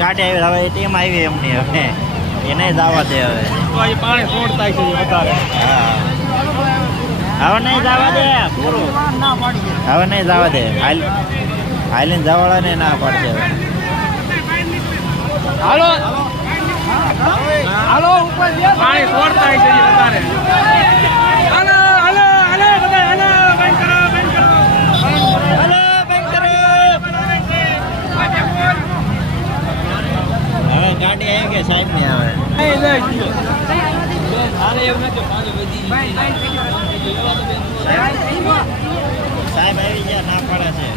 ગાડી આવી હવે ટીમ આવી એમની હવે એને જવા દે હવે પાણી છોડતા છે વધારે. હા હવે નહીં જવા દે પૂરું હવે નહીં જવા દે હાલીને જવાળા ને ના પાડશે હવે. હાલો હાલો ઉપર પાણી છોડતા છે વધારે. હાલો હાલો હાલો બધા હાલો બંધ કરો બંધ કરો હાલો બંધ કરો. હવે ગાડી આવી ગઈ સાહેબ ની હવે સાહેબ આવી ગયા ના પડે છે.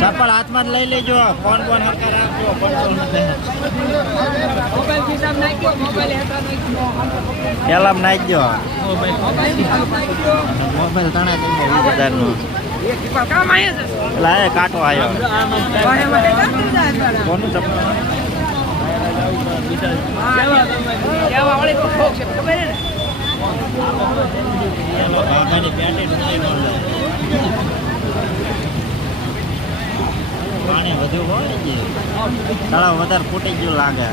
ચપ્પલ હાથમાં જ લઈ લેજો. ફોન ફોન હરકા રાખજો. પેલા નાખજો મોબાઈલ તણા 20,000 નું કાંટો આવ્યો કોનું ચપ્પલ પાણી વધુ હોય ને તળાવ વધારે ફૂટી ગયું લાગે.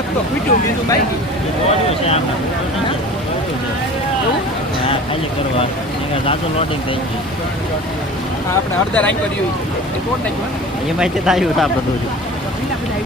એક તો ફૂટ્યું બીજું ભાઈ છે આમાં હા ખાલી કરવા જાજુ લોડિંગ થઈ ગયું. આપણે અડધા રાખ કર્યું એમાંથી થયું આ બધું